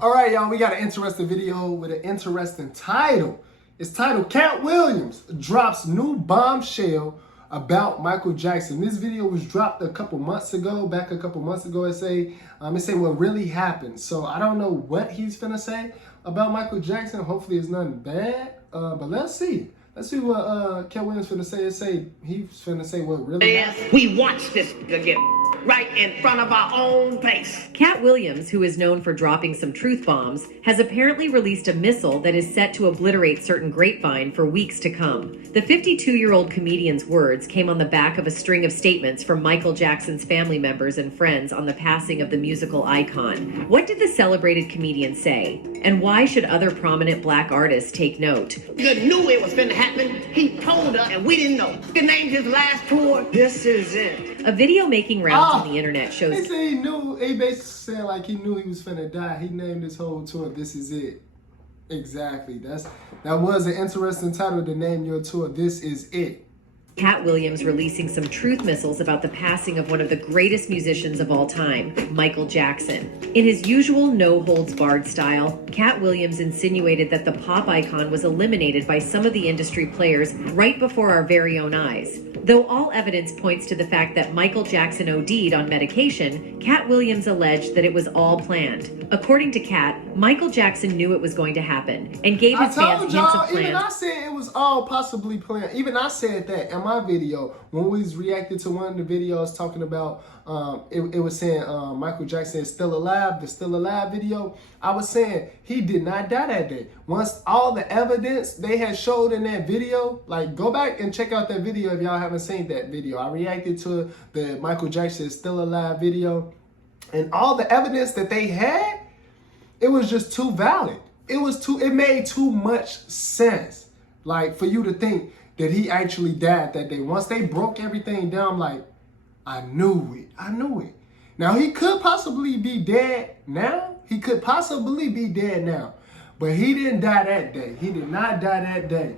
All right, y'all, we got an interesting video with an interesting title. It's titled Katt Williams drops new bombshell about Michael Jackson. This video was dropped a couple months ago, It say what really happened. So I don't know what he's finna say about Michael Jackson. Hopefully it's nothing bad, but let's see. Let's see what Katt Williams finna say. He's finna say what really happened. We watched this again right in front of our own face. Katt Williams, who is known for dropping some truth bombs, has apparently released a missile that is set to obliterate certain grapevine for weeks to come. The 52-year-old comedian's words came on the back of a string of statements from Michael Jackson's family members and friends on the passing of the musical icon. What did the celebrated comedian say? And why should other prominent black artists take note? You knew it was gonna happen. He told us and we didn't know. He named his last tour, This Is It. A video making rounds on the internet shows... They say he knew, he basically said like he knew he was finna die. He named his whole tour, This Is It. Exactly. That was an interesting title to name your tour, This Is It. Katt Williams releasing some truth missiles about the passing of one of the greatest musicians of all time, Michael Jackson. In his usual no-holds-barred style, Katt Williams insinuated that the pop icon was eliminated by some of the industry players right before our very own eyes. Though all evidence points to the fact that Michael Jackson OD'd on medication, Katt Williams alleged that it was all planned. According to Katt, Michael Jackson knew it was going to happen and gave his fans hints of plans. Even I said it was all possibly planned. Even I said that in my video when we was reacted to one of the videos talking about it was saying Michael Jackson is still alive, the Still Alive video. I was saying he did not die that day. Once all the evidence they had showed in that video, like go back and check out that video if y'all haven't seen that video. I reacted to the Michael Jackson is still alive video, and all the evidence that they had, it was just too valid. It made too much sense, like for you to think that he actually died that day. Once they broke everything down, like, I knew it. Now, he could possibly be dead now. But he didn't die that day. He did not die that day.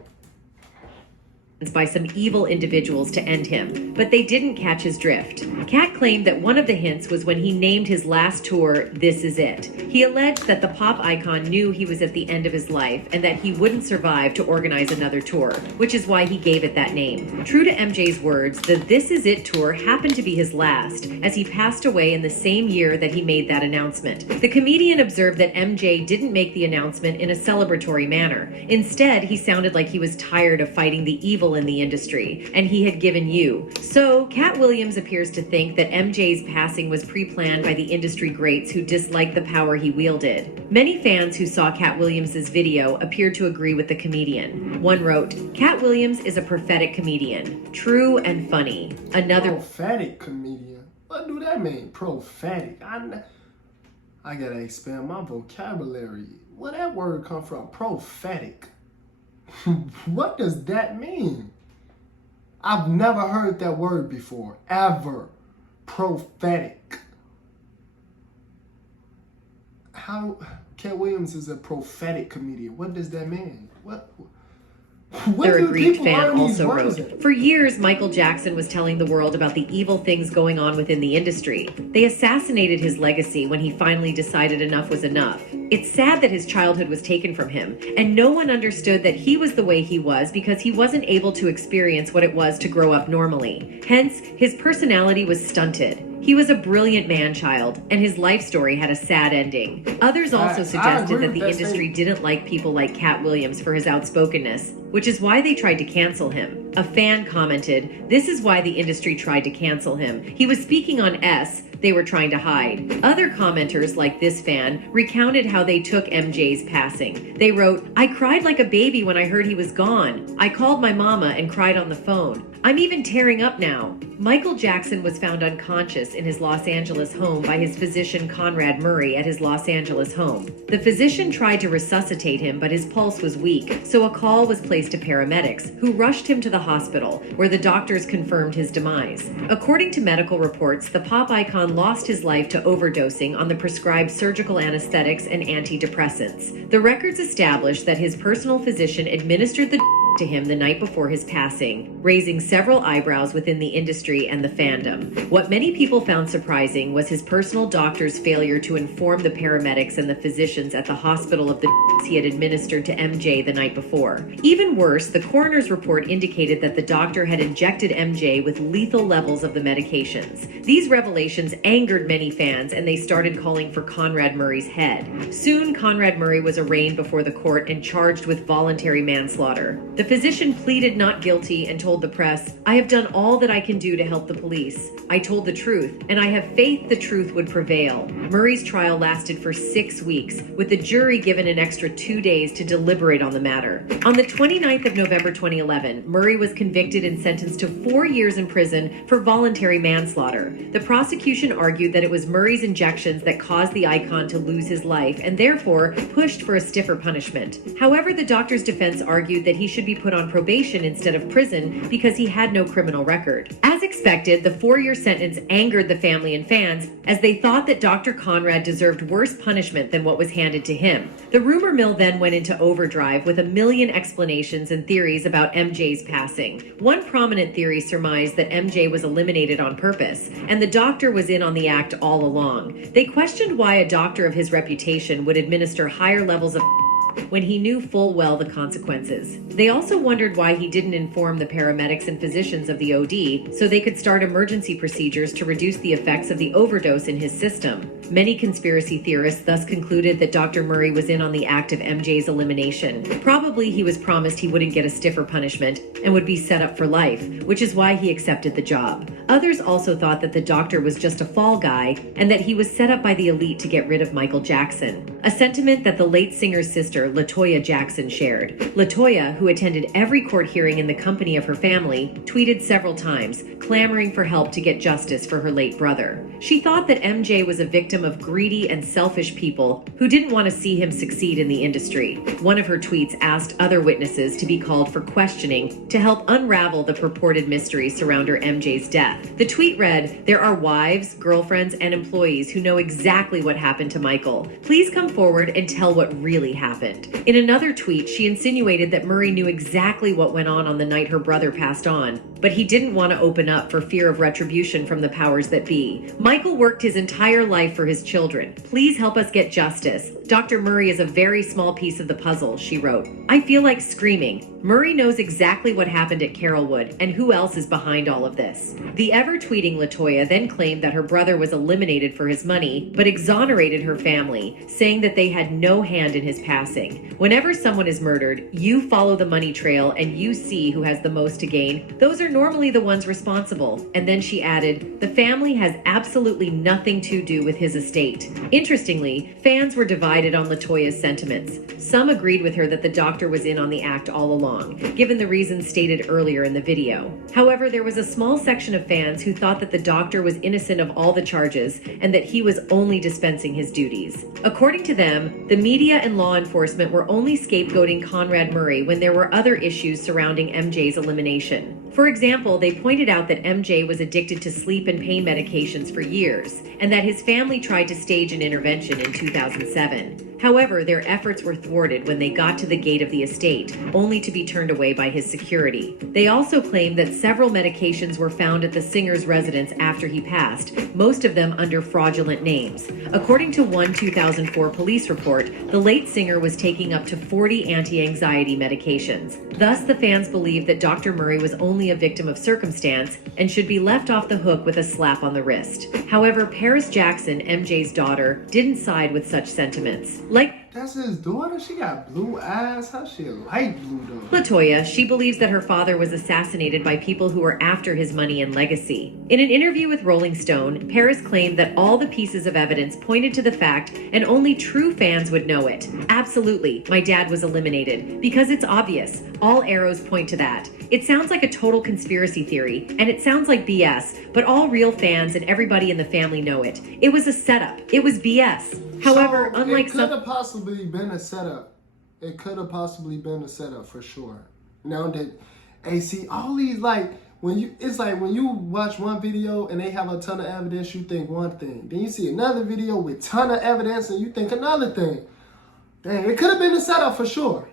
By some evil individuals to end him, but they didn't catch his drift. Katt claimed that one of the hints was when he named his last tour, This Is It. He alleged that the pop icon knew he was at the end of his life and that he wouldn't survive to organize another tour, which is why he gave it that name. True to MJ's words, the This Is It tour happened to be his last, as he passed away in the same year that he made that announcement. The comedian observed that MJ didn't make the announcement in a celebratory manner. Instead, he sounded like he was tired of fighting the evil in the industry, and he had given you. So, Katt Williams appears to think that MJ's passing was pre-planned by the industry greats who disliked the power he wielded. Many fans who saw Katt Williams' video appeared to agree with the comedian. One wrote, Katt Williams is a prophetic comedian, true and funny. Another... Prophetic comedian? What do that mean? Prophetic? I gotta expand my vocabulary. Where that word come from? Prophetic. What does that mean? I've never heard that word before, ever. Prophetic. How Katt Williams is a prophetic comedian? What does that mean? Their aggrieved fan also wrote, for years, Michael Jackson was telling the world about the evil things going on within the industry. They assassinated his legacy when he finally decided enough was enough. It's sad that his childhood was taken from him, and no one understood that he was the way he was because he wasn't able to experience what it was to grow up normally. Hence, his personality was stunted. He was a brilliant man-child, and his life story had a sad ending. Others also suggested that the industry didn't like people like Katt Williams for his outspokenness, which is why they tried to cancel him. A fan commented, this is why the industry tried to cancel him. He was speaking on S they were trying to hide. Other commenters, like this fan, recounted how they took MJ's passing. They wrote, I cried like a baby when I heard he was gone. I called my mama and cried on the phone. I'm even tearing up now. Michael Jackson was found unconscious in his Los Angeles home by his physician Conrad Murray at his Los Angeles home. The physician tried to resuscitate him, but his pulse was weak, so a call was placed to paramedics, who rushed him to the hospital, where the doctors confirmed his demise. According to medical reports, the pop icon lost his life to overdosing on the prescribed surgical anesthetics and antidepressants. The records established that his personal physician administered the to him the night before his passing, raising several eyebrows within the industry and the fandom. What many people found surprising was his personal doctor's failure to inform the paramedics and the physicians at the hospital of the he had administered to MJ the night before. Even worse, the coroner's report indicated that the doctor had injected MJ with lethal levels of the medications. These revelations angered many fans, and they started calling for Conrad Murray's head. Soon, Conrad Murray was arraigned before the court and charged with voluntary manslaughter. The physician pleaded not guilty and told the press, "I have done all that I can do to help the police. I told the truth, and I have faith the truth would prevail." Murray's trial lasted for 6 weeks, with the jury given an extra 2 days to deliberate on the matter. On the 29th of November 2011, Murray was convicted and sentenced to 4 years in prison for voluntary manslaughter. The prosecution argued that it was Murray's injections that caused the icon to lose his life and therefore pushed for a stiffer punishment. However, the doctor's defense argued that he should be put on probation instead of prison because he had no criminal record. As expected, the 4-year sentence angered the family and fans as they thought that Dr. Conrad deserved worse punishment than what was handed to him. The rumor mill then went into overdrive with a million explanations and theories about MJ's passing. One prominent theory surmised that MJ was eliminated on purpose, and the doctor was in on the act all along. They questioned why a doctor of his reputation would administer higher levels of when he knew full well the consequences. They also wondered why he didn't inform the paramedics and physicians of the OD so they could start emergency procedures to reduce the effects of the overdose in his system. Many conspiracy theorists thus concluded that Dr. Murray was in on the act of MJ's elimination. Probably he was promised he wouldn't get a stiffer punishment and would be set up for life, which is why he accepted the job. Others also thought that the doctor was just a fall guy and that he was set up by the elite to get rid of Michael Jackson, a sentiment that the late singer's sister, LaToya Jackson, shared. LaToya, who attended every court hearing in the company of her family, tweeted several times, clamoring for help to get justice for her late brother. She thought that MJ was a victim of greedy and selfish people who didn't want to see him succeed in the industry. One of her tweets asked other witnesses to be called for questioning to help unravel the purported mystery surrounding MJ's death. The tweet read, "There are wives, girlfriends, and employees who know exactly what happened to Michael. Please come forward and tell what really happened." In another tweet, she insinuated that Murray knew exactly what went on the night her brother passed on, but he didn't want to open up for fear of retribution from the powers that be. "Michael worked his entire life for his children. Please help us get justice. Dr. Murray is a very small piece of the puzzle," she wrote. "I feel like screaming. Murray knows exactly what happened at Carrollwood, and who else is behind all of this?" The ever-tweeting LaToya then claimed that her brother was eliminated for his money, but exonerated her family, saying that they had no hand in his passing. Whenever someone is murdered, you follow the money trail and you see who has the most to gain. Those are normally the ones responsible. And then she added, "The family has absolutely nothing to do with his estate." Interestingly, fans were divided on LaToya's sentiments. Some agreed with her that the doctor was in on the act all along, given the reasons stated earlier in the video. However, there was a small section of fans who thought that the doctor was innocent of all the charges and that he was only dispensing his duties. According to them, the media and law enforcement were only scapegoating Conrad Murray when there were other issues surrounding MJ's elimination. For example, they pointed out that MJ was addicted to sleep and pain medications for years, and that his family tried to stage an intervention in 2007. However, their efforts were thwarted when they got to the gate of the estate, only to be turned away by his security. They also claimed that several medications were found at the singer's residence after he passed, most of them under fraudulent names. According to one 2004 police report, the late singer was taking up to 40 anti-anxiety medications. Thus, the fans believed that Dr. Murray was only a victim of circumstance and should be left off the hook with a slap on the wrist. However, Paris Jackson, MJ's daughter, didn't side with such sentiments. That's his daughter? She got blue eyes. How she light blue though? LaToya, she believes that her father was assassinated by people who were after his money and legacy. In an interview with Rolling Stone, Paris claimed that all the pieces of evidence pointed to the fact and only true fans would know it. "Absolutely, my dad was eliminated, because it's obvious. All arrows point to that. It sounds like a total conspiracy theory, and it sounds like BS, but all real fans and everybody in the family know it. It was a setup. It was BS. However, so unlike it could have possibly been a setup. It could have possibly been a setup for sure. Now that, hey, see, all these it's like when you watch one video and they have a ton of evidence, you think one thing. Then you see another video with ton of evidence and you think another thing. Dang, it could have been a setup for sure.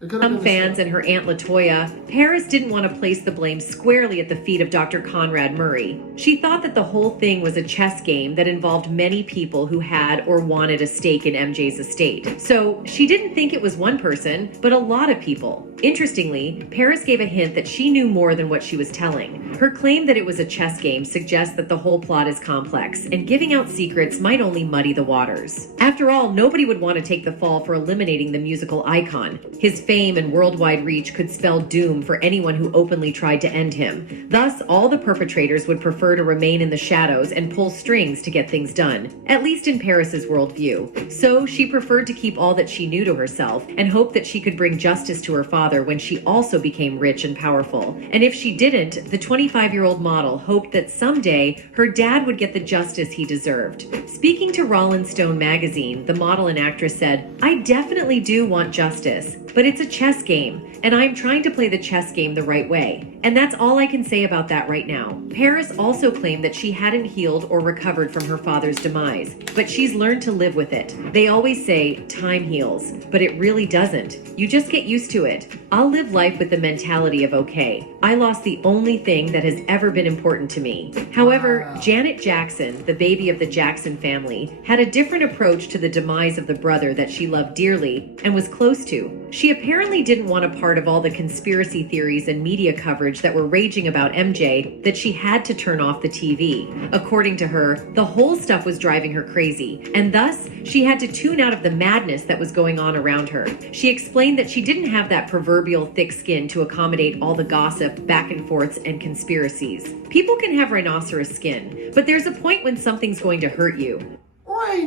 Some fans and her Aunt LaToya, Paris didn't want to place the blame squarely at the feet of Dr. Conrad Murray. She thought that the whole thing was a chess game that involved many people who had or wanted a stake in MJ's estate. So she didn't think it was one person, but a lot of people. Interestingly, Paris gave a hint that she knew more than what she was telling. Her claim that it was a chess game suggests that the whole plot is complex, and giving out secrets might only muddy the waters. After all, nobody would want to take the fall for eliminating the musical icon. His fame and worldwide reach could spell doom for anyone who openly tried to end him. Thus, all the perpetrators would prefer to remain in the shadows and pull strings to get things done, at least in Paris's worldview. So she preferred to keep all that she knew to herself and hoped that she could bring justice to her father when she also became rich and powerful. And if she didn't, the 25-year-old model hoped that someday her dad would get the justice he deserved. Speaking to Rolling Stone magazine, the model and actress said, "I definitely do want justice, but it's a chess game, and I'm trying to play the chess game the right way. And that's all I can say about that right now." Paris also claimed that she hadn't healed or recovered from her father's demise, but she's learned to live with it. They always say time heals, but it really doesn't. You just get used to it. I'll live life with the mentality of okay, I lost the only thing that has ever been important to me. However, Janet Jackson, the baby of the Jackson family, had a different approach to the demise of the brother that she loved dearly and was close to. She apparently didn't want a part of all the conspiracy theories and media coverage that were raging about MJ that she had to turn off the TV. According to her, the whole stuff was driving her crazy, and thus she had to tune out of the madness that was going on around her. She explained that she didn't have that proverbial thick skin to accommodate all the gossip, back and forths, and conspiracies. People can have rhinoceros skin, but there's a point when something's going to hurt you. What? I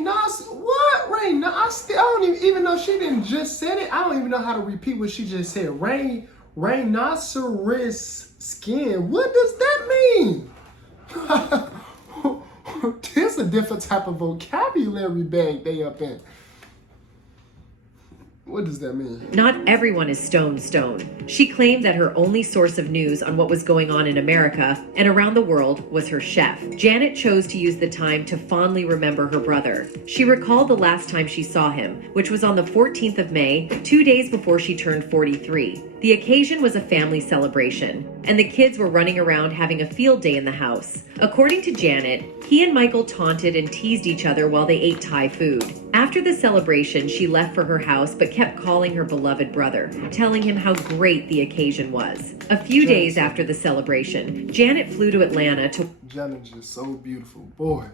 don't even know she didn't just said it. I don't even know how to repeat what she just said. Rhinoceros skin. What does that mean? There's a different type of vocabulary bag they up in. What does that mean? Not everyone is stone. She claimed that her only source of news on what was going on in America and around the world was her chef. Janet chose to use the time to fondly remember her brother. She recalled the last time she saw him, which was on the 14th of May, 2 days before she turned 43. The occasion was a family celebration, and the kids were running around having a field day in the house. According to Janet, he and Michael taunted and teased each other while they ate Thai food. After the celebration, she left for her house but kept calling her beloved brother, telling him how great the occasion was. A few days after the celebration, Janet flew to Atlanta to Janet is so beautiful, boy.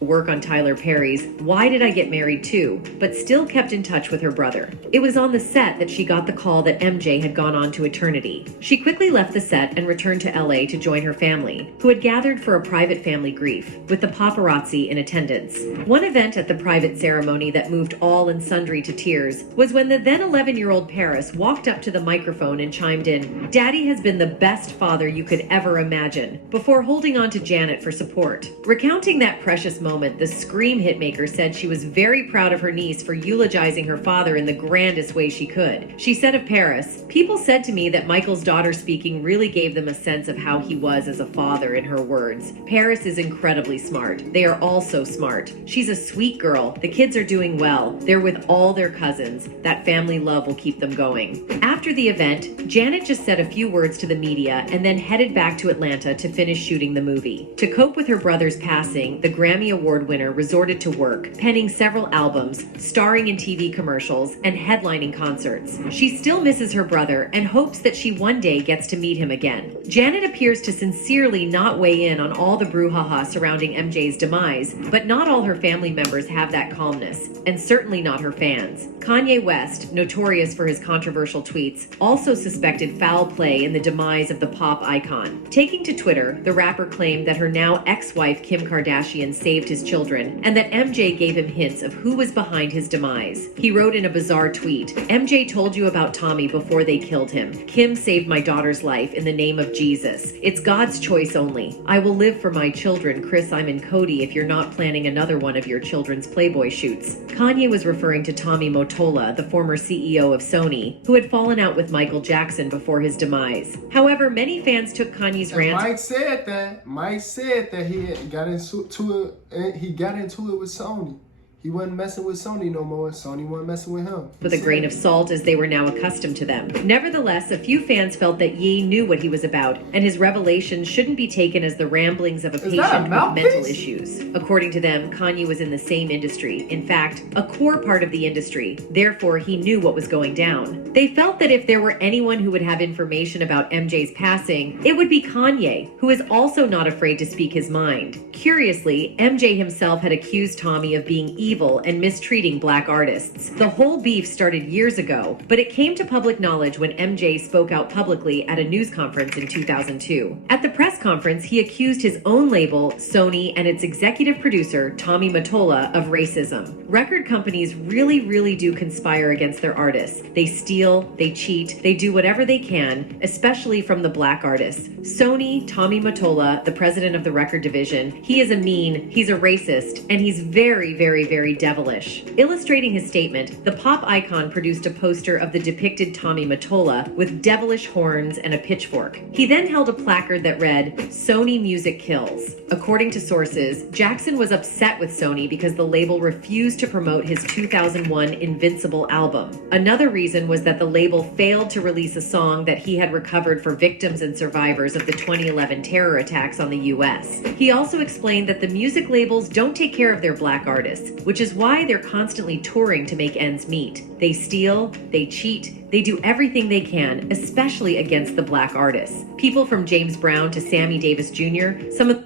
Work on Tyler Perry's Why Did I Get Married Too, but still kept in touch with her brother. It was on the set that she got the call that MJ had gone on to eternity. She quickly left the set and returned to LA to join her family, who had gathered for a private family grief, with the paparazzi in attendance. One event at the private ceremony that moved all and sundry to tears was when the then 11-year-old Paris walked up to the microphone and chimed in, "Daddy has been the best father you could ever imagine," before holding on to Janet for support. Recounting that precious moment, the Scream hitmaker said she was very proud of her niece for eulogizing her father in the grandest way she could. She said of Paris, "People said to me that Michael's daughter speaking really gave them a sense of how he was as a father," in her words. Paris is incredibly smart. They are all so smart. She's a sweet girl. The kids are doing well. They're with all their cousins. That family love will keep them going. After the event, Janet just said a few words to the media and then headed back to Atlanta to finish shooting the movie. To cope with her brother's passing, the Grammy Award winner resorted to work, penning several albums, starring in TV commercials, and headlining concerts. She still misses her brother and hopes that she one day gets to meet him again. Janet appears to sincerely not weigh in on all the brouhaha surrounding MJ's demise, but not all her family members have that calmness, and certainly not her fans. Kanye West, notorious for his controversial tweets, also suspected foul play in the demise of the pop icon. Taking to Twitter, the rapper claimed that her now ex-wife Kim Kardashian saved his children, and that MJ gave him hints of who was behind his demise. He wrote in a bizarre tweet, "MJ told you about Tommy before they killed him. Kim saved my daughter's life in the name of Jesus. It's God's choice only. I will live for my children, Chris, Simon, and Cody, if you're not planning another one of your children's Playboy shoots." Kanye was referring to Tommy Mottola, the former CEO of Sony, who had fallen out with Michael Jackson before his demise. However, many fans took Kanye's rant. Mike said that he got into it with Sony. He wasn't messing with Sony no more, and Sony wasn't messing with him. With a grain of salt, as they were now accustomed to them. Nevertheless, a few fans felt that Ye knew what he was about, and his revelations shouldn't be taken as the ramblings of a patient with mental issues. According to them, Kanye was in the same industry. In fact, a core part of the industry. Therefore, he knew what was going down. They felt that if there were anyone who would have information about MJ's passing, it would be Kanye, who is also not afraid to speak his mind. Curiously, MJ himself had accused Tommy of being evil and mistreating black artists. The whole beef started years ago, but it came to public knowledge when MJ spoke out publicly at a news conference in 2002. At the press conference, he accused his own label, Sony, and its executive producer, Tommy Mottola, of racism. Record companies really do conspire against their artists. They steal, they cheat, they do whatever they can, especially from the black artists. Sony, Tommy Mottola, the president of the record division, he is a mean, he's a racist, and he's very devilish. Illustrating his statement, the pop icon produced a poster of the depicted Tommy Mottola with devilish horns and a pitchfork. He then held a placard that read, "Sony Music Kills." According to sources, Jackson was upset with Sony because the label refused to promote his 2001 Invincible album. Another reason was that the label failed to release a song that he had recovered for victims and survivors of the 2011 terror attacks on the US. He also explained that the music labels don't take care of their black artists, which is why they're constantly touring to make ends meet. They steal, they cheat, they do everything they can, especially against the black artists. People from James Brown to Sammy Davis Jr., some of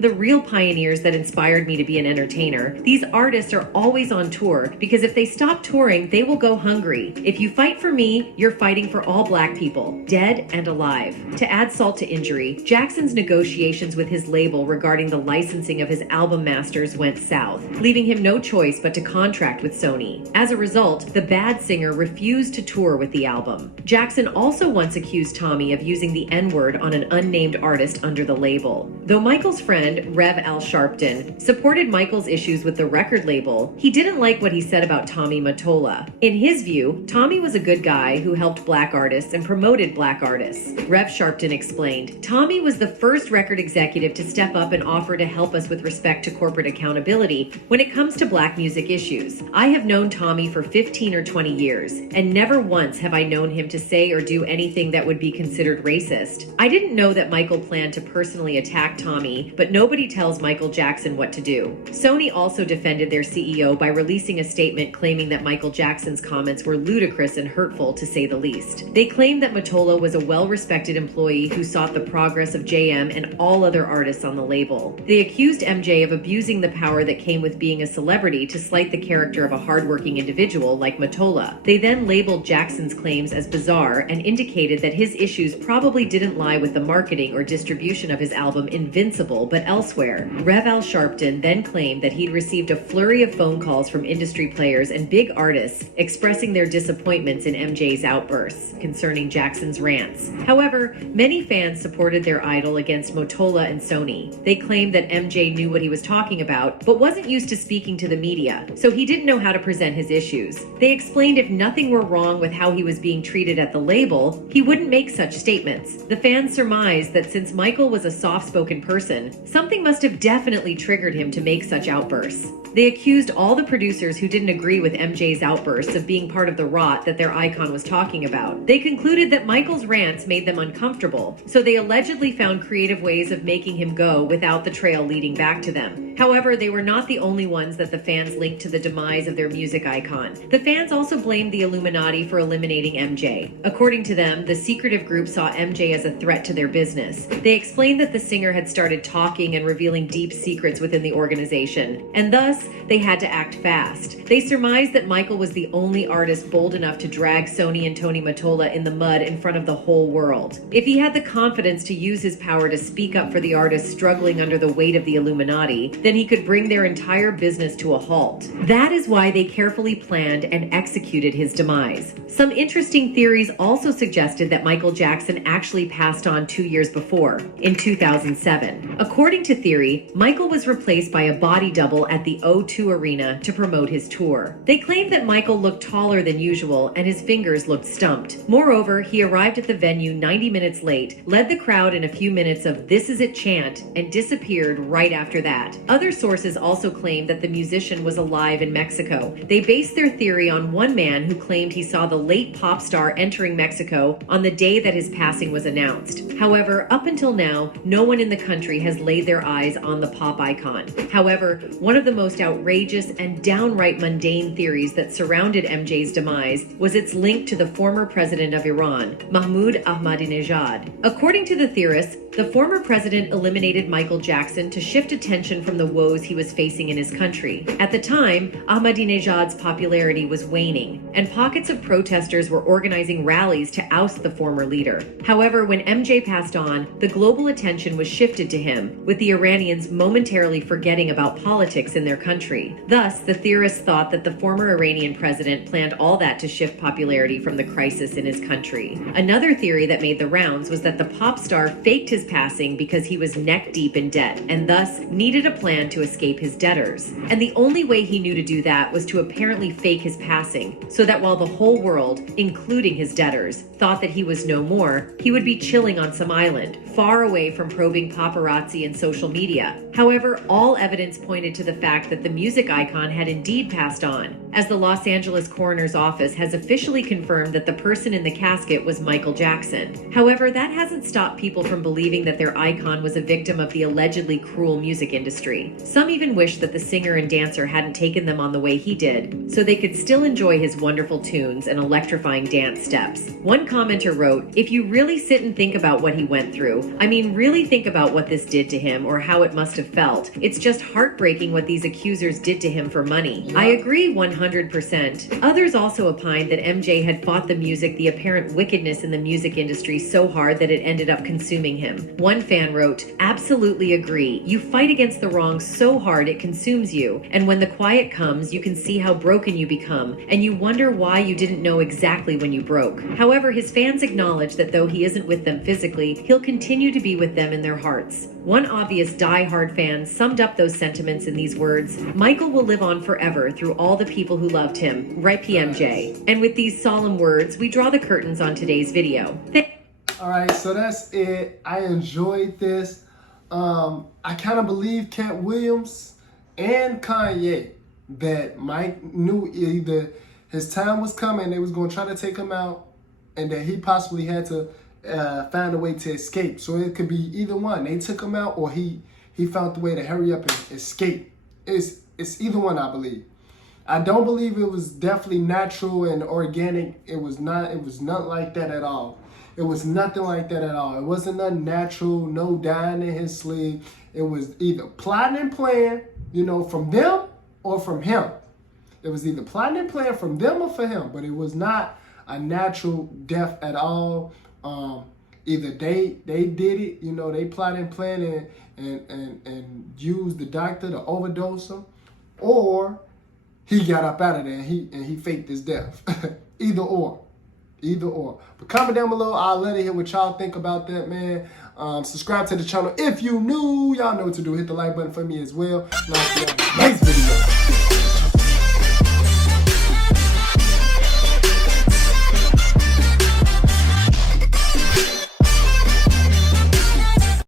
the real pioneers that inspired me to be an entertainer. These artists are always on tour because if they stop touring, they will go hungry. If you fight for me, you're fighting for all black people, dead and alive. To add salt to injury, Jackson's negotiations with his label regarding the licensing of his album masters went south, leaving him no choice but to contract with Sony. As a result, the Bad singer refused to tour with the album. Jackson also once accused Tommy of using the N-word on an unnamed artist under the label. Though Michael's friend, Rev Al Sharpton, supported Michael's issues with the record label, he didn't like what he said about Tommy Mottola. In his view, Tommy was a good guy who helped black artists and promoted black artists. Rev Sharpton explained, "Tommy was the first record executive to step up and offer to help us with respect to corporate accountability when it comes to black music issues. I have known Tommy for 15 or 20 years, and never once have I known him to say or do anything that would be considered racist. I didn't know that Michael planned to personally attack Tommy, but nobody tells Michael Jackson what to do." Sony also defended their CEO by releasing a statement claiming that Michael Jackson's comments were ludicrous and hurtful, to say the least. They claimed that Mottola was a well-respected employee who sought the progress of JM and all other artists on the label. They accused MJ of abusing the power that came with being a celebrity to slight the character of a hardworking individual like Mottola. They then labeled Jackson's claims as bizarre and indicated that his issues probably didn't lie with the marketing or distribution of his album Invincible, but elsewhere. Rev Al Sharpton then claimed that he'd received a flurry of phone calls from industry players and big artists expressing their disappointments in MJ's outbursts concerning Jackson's rants. However, many fans supported their idol against Mottola and Sony. They claimed that MJ knew what he was talking about, but wasn't used to speaking to the media, so he didn't know how to present his issues. They explained if nothing were wrong with how he was being treated at the label, he wouldn't make such statements. The fans surmised that since Michael was a soft-spoken person, something must have definitely triggered him to make such outbursts. They accused all the producers who didn't agree with MJ's outbursts of being part of the rot that their icon was talking about. They concluded that Michael's rants made them uncomfortable, so they allegedly found creative ways of making him go without the trail leading back to them. However, they were not the only ones that the fans linked to the demise of their music icon. The fans also blamed the Illuminati for eliminating MJ. According to them, the secretive group saw MJ as a threat to their business. They explained that the singer had started talking and revealing deep secrets within the organization, and thus they had to act fast. They surmised that Michael was the only artist bold enough to drag Sony and Tony Mottola in the mud in front of the whole world. If he had the confidence to use his power to speak up for the artists struggling under the weight of the Illuminati, then he could bring their entire business to a halt. That is why they carefully planned and executed his demise. Some interesting theories also suggested that Michael Jackson actually passed on 2 years before, in 2007. According According to Theory, Michael was replaced by a body double at the O2 Arena to promote his tour. They claimed that Michael looked taller than usual and his fingers looked stumped. Moreover, he arrived at the venue 90 minutes late, led the crowd in a few minutes of "This Is It" chant, and disappeared right after that. Other sources also claimed that the musician was alive in Mexico. They based their theory on one man who claimed he saw the late pop star entering Mexico on the day that his passing was announced. However, up until now, no one in the country has laid their eyes on the pop icon. However, one of the most outrageous and downright mundane theories that surrounded MJ's demise was its link to the former president of Iran, Mahmoud Ahmadinejad. According to the theorists, the former president eliminated Michael Jackson to shift attention from the woes he was facing in his country. At the time, Ahmadinejad's popularity was waning, and pockets of protesters were organizing rallies to oust the former leader. However, when MJ passed on, the global attention was shifted to him, with the Iranians momentarily forgetting about politics in their country. Thus, the theorists thought that the former Iranian president planned all that to shift popularity from the crisis in his country. Another theory that made the rounds was that the pop star faked his passing because he was neck deep in debt and thus needed a plan to escape his debtors. And the only way he knew to do that was to apparently fake his passing, so that while the whole world, including his debtors, thought that he was no more, he would be chilling on some island, far away from probing paparazzi and social media. However, all evidence pointed to the fact that the music icon had indeed passed on, as the Los Angeles coroner's office has officially confirmed that the person in the casket was Michael Jackson. However, that hasn't stopped people from believing that their icon was a victim of the allegedly cruel music industry. Some even wish that the singer and dancer hadn't taken them on the way he did, so they could still enjoy his wonderful tunes and electrifying dance steps. One commenter wrote, "If you really sit and think about what he went through, I mean really think about what this did to him or how it must have felt. It's just heartbreaking what these accusers did to him for money." I agree 100%. Others also opined that MJ had fought the music, the apparent wickedness in the music industry so hard that it ended up consuming him. One fan wrote, "Absolutely agree. You fight against the wrong so hard it consumes you, and when the quiet comes, you can see how broken you become, and you wonder why you didn't know exactly when you broke." However, his fans acknowledge that though he isn't with them physically, he'll continue to be with them in their hearts. One obvious die-hard fan summed up those sentiments in these words, "Michael will live on forever through all the people who loved him. RIP MJ." And with these solemn words, we draw the curtains on today's video. All right, so that's it. I enjoyed this. I kind of believe Katt Williams and Kanye that Mike knew either his time was coming, they was going to try to take him out, and that he possibly had to find a way to escape. So it could be either one. They took him out, or he found the way to hurry up and escape. It's either one, I believe. I don't believe it was definitely natural and organic. It was not like that at all. It was nothing like that at all. It wasn't nothing natural, no dying in his sleeve. It was either plotting and planning, from them or from him. It was either plotting and planning from them or for him, but it was not a natural death at all. Either they did it, they plotted and planned and used the doctor to overdose him, or he got up out of there and he faked his death. Either or. But comment down below. I'll let it hear what y'all think about that, man. Subscribe to the channel if you new. Y'all know what to do. Hit the like button for me as well. And I'll see y'all in the next video.